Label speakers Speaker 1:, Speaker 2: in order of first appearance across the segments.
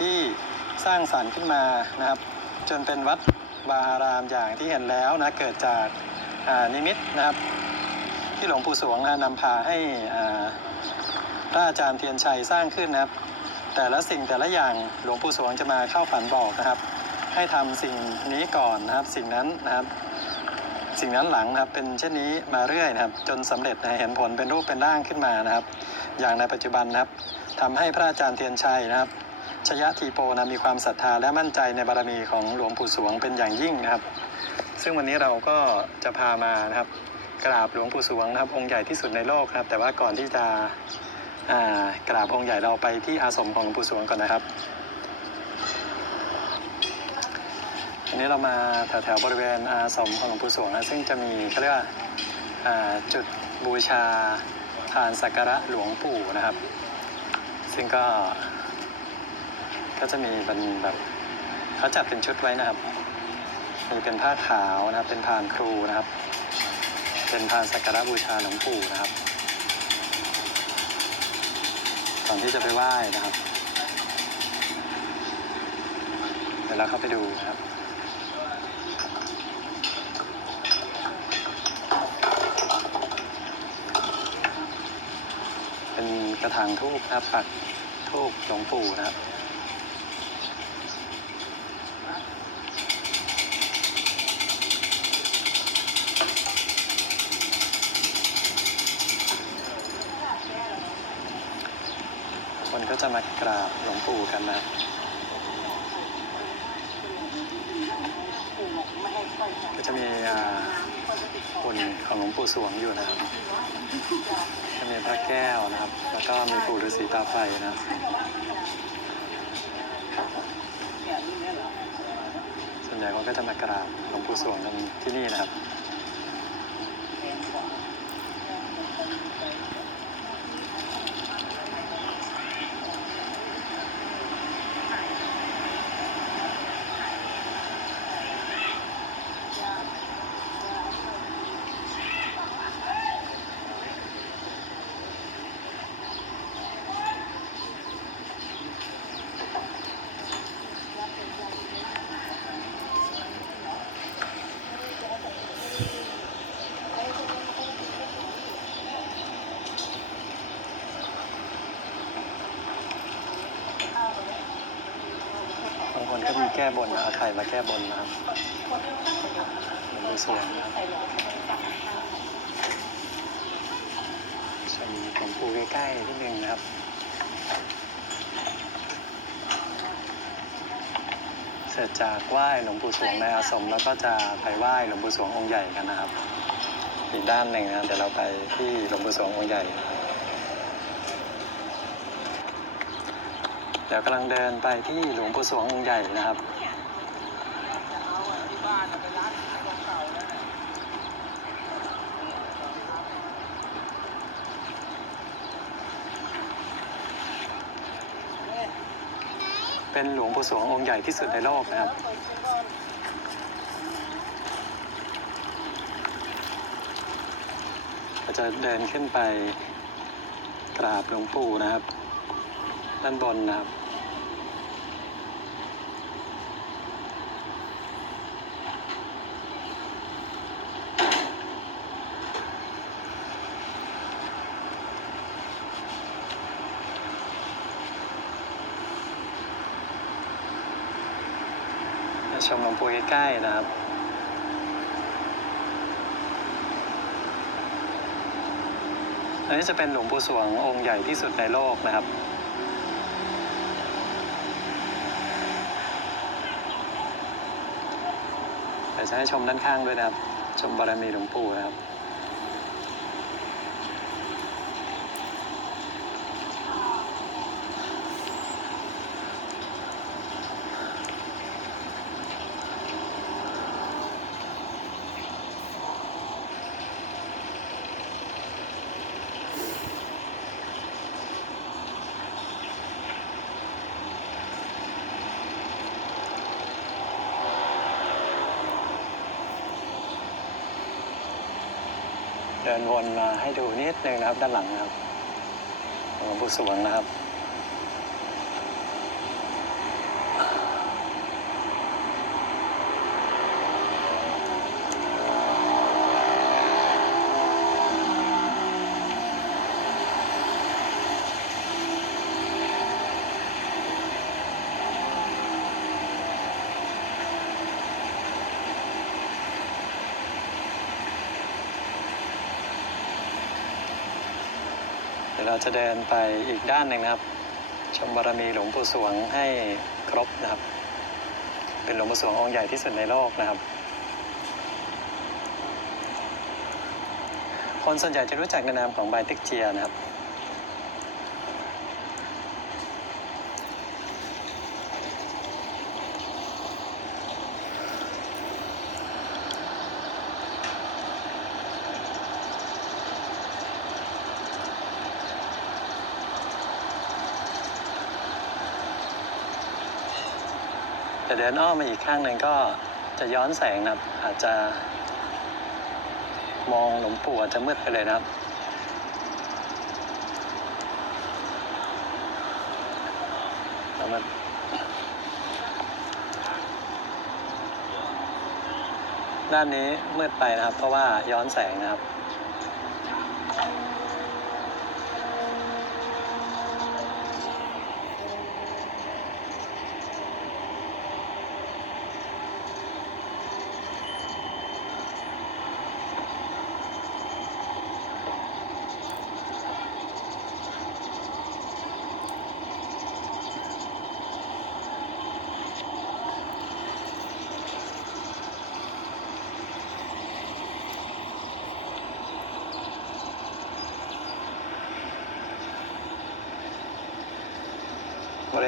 Speaker 1: ที่สร้างสรรค์ขึ้นมานะครับ จนเป็นวัดวาอารามอย่างที่เห็นแล้วนะเกิดจากานิมิตนะครับ ที่หลวงปู่สวงนะนำพาให้อาพระอาจารย์เทียนชัยสร้างขึ้นนะครับ แต่ละสิ่งแต่ละอย่างหลวงปู่สวงจะมาเข้าฝันบอกนะครับ ให้ทำสิ่งนี้ก่อนนะครับ สิ่งนั้นนะครับ สิ่งนั้นหลังนะครับเป็นเช่นนี้มาเรื่อยนะครับ จนสำเร็จนะเห็นผลเป็นรูปเป็นร่างขึ้นมานะครับ อย่างในปัจจุบันนะครับทำให้พระอาจารย์เทียนชัยนะครับ ชยทีโปนะมีความศรัทธาและมั่นใจในบารมีของหลวงปู่สวงเป็นอย่างยิ่งนะครับ ซึ่งวันนี้เราก็จะพามานะครับกราบหลวงปู่สวงนะครับ องค์ใหญ่ที่สุดในโลกครับ แต่ว่าก่อนที่จะกราบองค์ใหญ่เราไปที่อาสมของหลวงปู่สวงก่อนนะครับอันนี้เรามาแถวๆบริเวณอาสมของหลวงปู่สวงนะซึ่งจะมีเขาเรียกว่าาจุดบูชาทานสักการะหลวงปู่นะครับ ซึ่งก็ ก็จะมีเป็นแบบเขาจัดเป็นชุดไว้นะครับ มีเป็นผ้าขาวนะครับ เป็นพานครูนะครับ เป็นพานสักการะบูชาหลวงปู่นะครับก่อนที่จะไปไหว้นะครับเดี๋ยวเราเข้าไปดูนะครับเป็นกระถางทูบนะครับปักทูบหลวงปู่นะครับ คนก็จะมากราบหลวงปู่กันนะก็จะมีอ่าหุ่นของหลวงปู่สวงอยู่นะครับจะมีพระแก้วนะครับ แล้วก็มีปู่ฤาษีตาไฟนะครับส่วนใหญ่คนก็จะมากราบหลวงปู่สวงกันที่นี่นะครับ มีแก้บนนะเอาไข่มาแก้บนนะครับหลวงปู่สวงนะครับชมหลวงปู่ใกล้ๆนิดนึงนะครับเสร็จจากไหว้หลวงปู่สวงในอาสมแล้วก็จะไปไหว้หลวงปู่สวงองค์ใหญ่กันนะครับ อีกด้านหนึ่งนะเดี๋ยวเราไปที่หลวงปู่สวงองค์ใหญ่ ดี๋ยวกำลังเดินไปที่หลวงปู่สวงองค์ใหญ่นะครับ เป็นหลวงปู่สวงองค์ใหญ่ที่สุดในโลกนะครับเราจะเดินขึ้นไปกราบหลวงปู่นะครับ ด้านบนนะครับ ชมหลวงปู่ใกล้ๆนะครับอันนี้จะเป็นหลวงปู่สวงองค์ใหญ่ที่สุดในโลกนะครับเดี๋ยวจะให้ชมด้านข้างด้วยนะครับ ชมบารมีหลวงปู่นะครับ เดินวนมาให้ดูนิดนึงนะครับด้านหลังนะครับหลวงปู่สวงนะครับ ดี๋ยวเราจะเดินไปอีกด้านหนึ่งนะครับ ชมบารมีหลวงปู่สวงให้ครบนะครับ เป็นหลวงปู่สวงองค์ใหญ่ที่สุดในโลกนะครับ คนส่วนใหญ่จะรู้จักในนามของบายตึกเจียนะครับ แต่เดินอ้อมมาอีกข้างหนึ่งก็จะย้อนแสงนะครับ อาจจะ มองหลวงปู่อาจจะมืดไปเลยนะครับแล้วมันด้านนี้มืดไปนะครับ เพราะว่าย้อนแสงนะครับ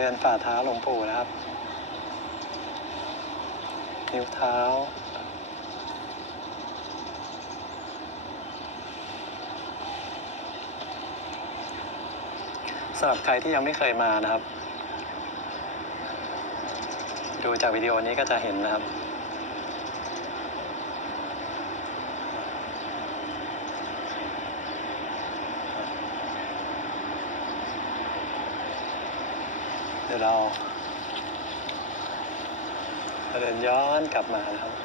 Speaker 1: ริเวณฝ่าเท้าหลวงปู่นะครับ นิ้วเท้า สำหรับใครที่ยังไม่เคยมานะครับ ดูจากวิดีโอนี้ก็จะเห็นนะครับ เดี๋ยว เราเดินย้อนกลับมานะครับ